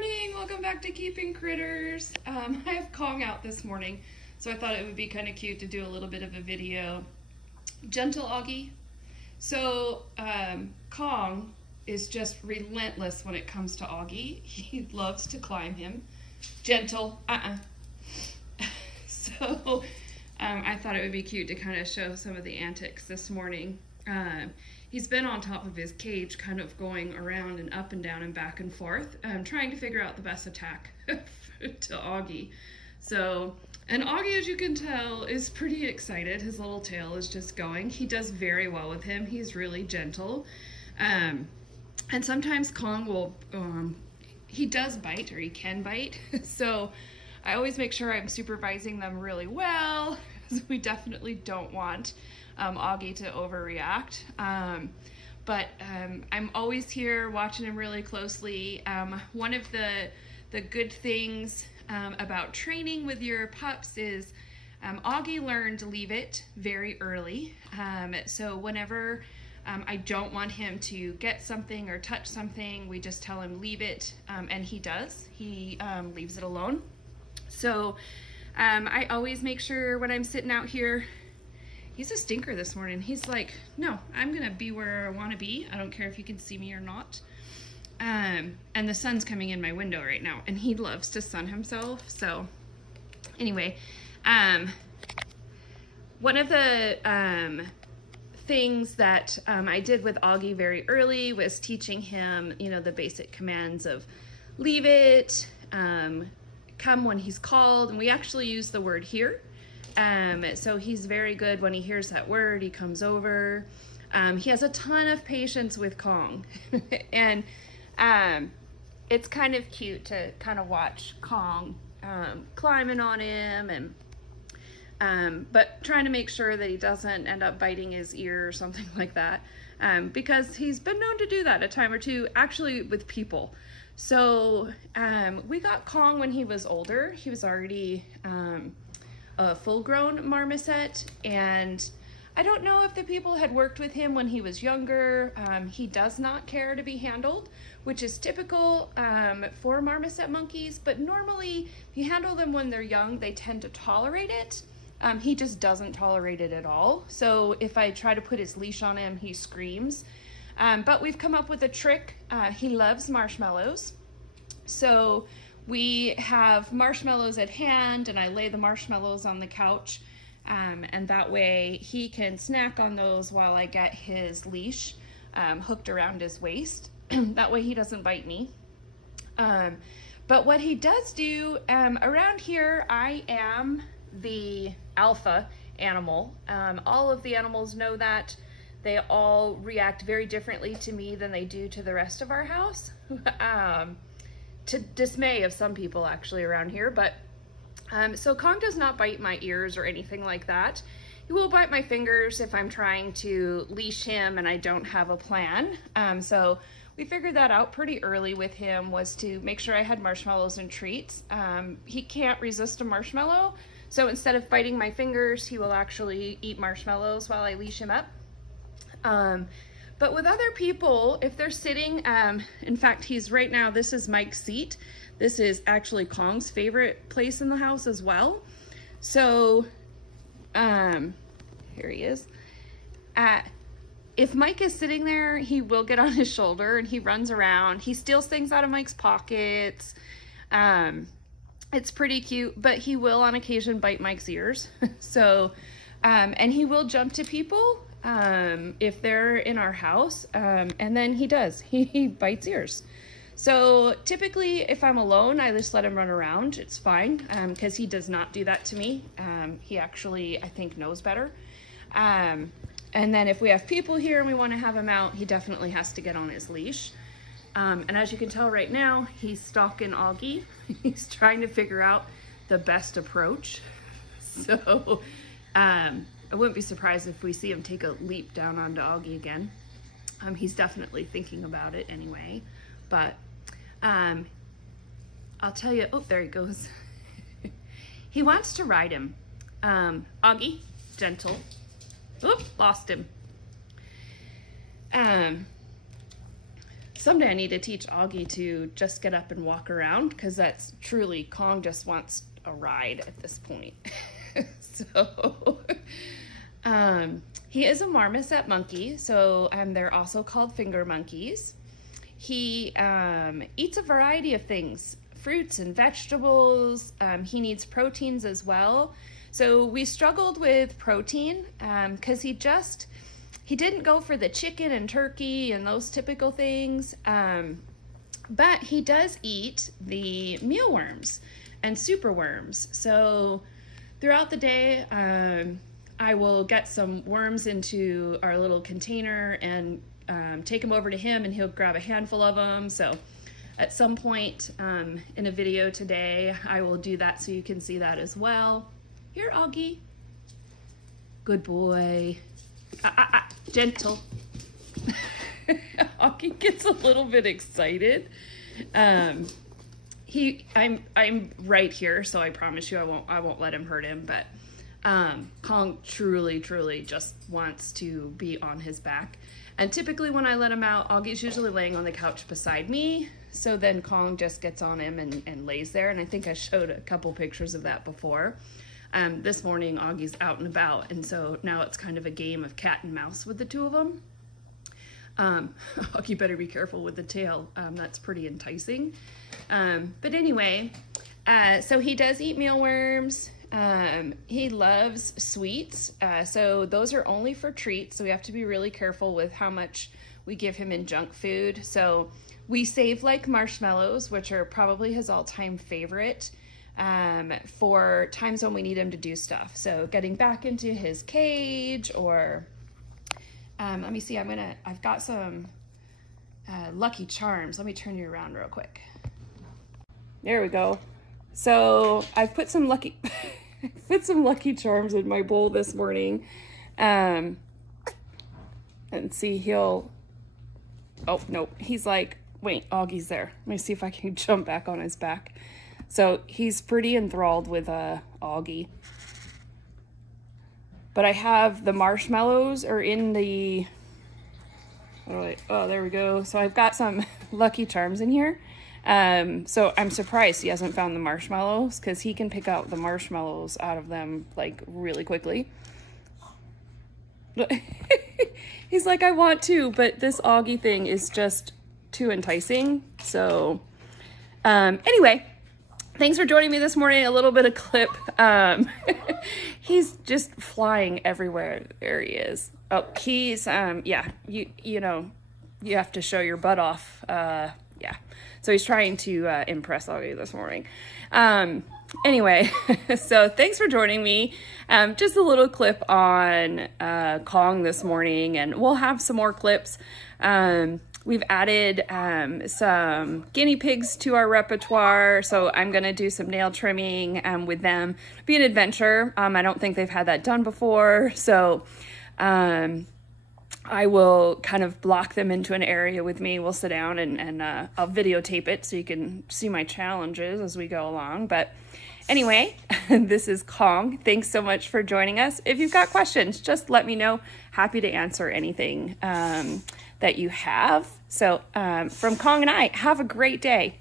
morning, welcome back to Keeping Critters. I have Kong out this morning, so I thought it would be kind of cute to do a little bit of a video. Gentle Augie. So Kong is just relentless when it comes to Augie. He loves to climb him. Gentle, So I thought it would be cute to kind of show some of the antics this morning. He's been on top of his cage, kind of going around and up and down and back and forth, trying to figure out the best attack to Augie. So, and Augie, as you can tell, is pretty excited. His little tail is just going. He does very well with him. He's really gentle. And sometimes Kong will, he does bite, or he can bite. So I always make sure I'm supervising them really well, because we definitely don't want Augie to overreact. But I'm always here watching him really closely. One of the good things about training with your pups is Augie learned to leave it very early. So whenever I don't want him to get something or touch something, we just tell him leave it, and he does. He leaves it alone. So I always make sure when I'm sitting out here, he's a stinker this morning. He's like, no, I'm gonna be where I wanna be. I don't care if you can see me or not. And the sun's coming in my window right now, and he loves to sun himself. So anyway, one of the things that I did with Augie very early was teaching him, you know, the basic commands of leave it, come when he's called, and we actually use the word here. So he's very good when he hears that word, he comes over. He has a ton of patience with Kong. And it's kind of cute to kind of watch Kong climbing on him, and but trying to make sure that he doesn't end up biting his ear or something like that, because he's been known to do that a time or two, actually with people. So we got Kong when he was older. He was already a full-grown marmoset, and I don't know if the people had worked with him when he was younger. He does not care to be handled, which is typical for marmoset monkeys, but normally if you handle them when they're young, they tend to tolerate it. He just doesn't tolerate it at all. So if I try to put his leash on him, he screams. But we've come up with a trick. He loves marshmallows. So we have marshmallows at hand, and I lay the marshmallows on the couch, and that way he can snack on those while I get his leash hooked around his waist. That way he doesn't bite me. But what he does do, around here, I am the alpha animal. All of the animals know that. They all react very differently to me than they do to the rest of our house. To dismay of some people actually around here, but so Kong does not bite my ears or anything like that. He will bite my fingers if I'm trying to leash him and I don't have a plan. So we figured that out pretty early with him, was to make sure I had marshmallows and treats. He can't resist a marshmallow, so instead of biting my fingers, he will actually eat marshmallows while I leash him up. But with other people, if they're sitting, in fact, he's right now, this is Mike's seat. This is actually Kong's favorite place in the house as well. So, here he is. If Mike is sitting there, he will get on his shoulder and he runs around. He steals things out of Mike's pockets. It's pretty cute, but he will on occasion bite Mike's ears. So, and he will jump to people if they're in our house, and then he does. He bites ears. So typically if I'm alone, I just let him run around. It's fine, because he does not do that to me. He actually, I think, knows better. And then if we have people here and we want to have him out, he definitely has to get on his leash. And as you can tell right now, he's stalking Augie. He's trying to figure out the best approach. So I wouldn't be surprised if we see him take a leap down onto Augie again. He's definitely thinking about it anyway, but I'll tell you, oh, there he goes. He wants to ride him. Augie, gentle. Oop, lost him. someday I need to teach Augie to just get up and walk around, because that's truly, Kong just wants a ride at this point. So he is a marmoset monkey, so they're also called finger monkeys. He eats a variety of things, fruits and vegetables. He needs proteins as well. So we struggled with protein because he didn't go for the chicken and turkey and those typical things. But he does eat the mealworms and superworms. So throughout the day, I will get some worms into our little container and take them over to him, and he'll grab a handful of them. So at some point in a video today, I will do that so you can see that as well. Here, Augie. Good boy. Gentle. Augie gets a little bit excited. I'm right here, so I promise you I won't let him hurt him, but Kong truly just wants to be on his back. And typically when I let him out, Augie's usually laying on the couch beside me, so then Kong just gets on him and lays there, and I think I showed a couple pictures of that before. This morning Augie's out and about, and so now it's kind of a game of cat and mouse with the two of them. Augie better be careful with the tail. That's pretty enticing. But anyway, so he does eat mealworms. He loves sweets. So those are only for treats. So we have to be really careful with how much we give him in junk food. So we save like marshmallows, which are probably his all-time favorite, for times when we need him to do stuff. So getting back into his cage, or let me see, I've got some Lucky Charms. Let me turn you around real quick. There we go. So I've put some Lucky Charms in my bowl this morning. And see, oh no, he's like, wait, Augie's there. Let me see if I can jump back on his back. So he's pretty enthralled with Augie. But I have the marshmallows are in the, oh, there we go. So I've got some Lucky Charms in here. So I'm surprised he hasn't found the marshmallows, because he can pick out the marshmallows out of them like really quickly. He's like, I want to, but this Augie thing is just too enticing. So anyway, thanks for joining me this morning. A little bit of clip. He's just flying everywhere. There he is. Oh, he's yeah, you know, you have to show your butt off. Yeah. So he's trying to impress Augie this morning. Anyway, so thanks for joining me. Just a little clip on Kong this morning, and we'll have some more clips. We've added some guinea pigs to our repertoire, so I'm going to do some nail trimming with them. It'll be an adventure. I don't think they've had that done before, so I will kind of block them into an area with me. We'll sit down and I'll videotape it so you can see my challenges as we go along. But anyway, this is Kong. Thanks so much for joining us. If you've got questions, just let me know. Happy to answer anything that you have. So from Kong and I, have a great day.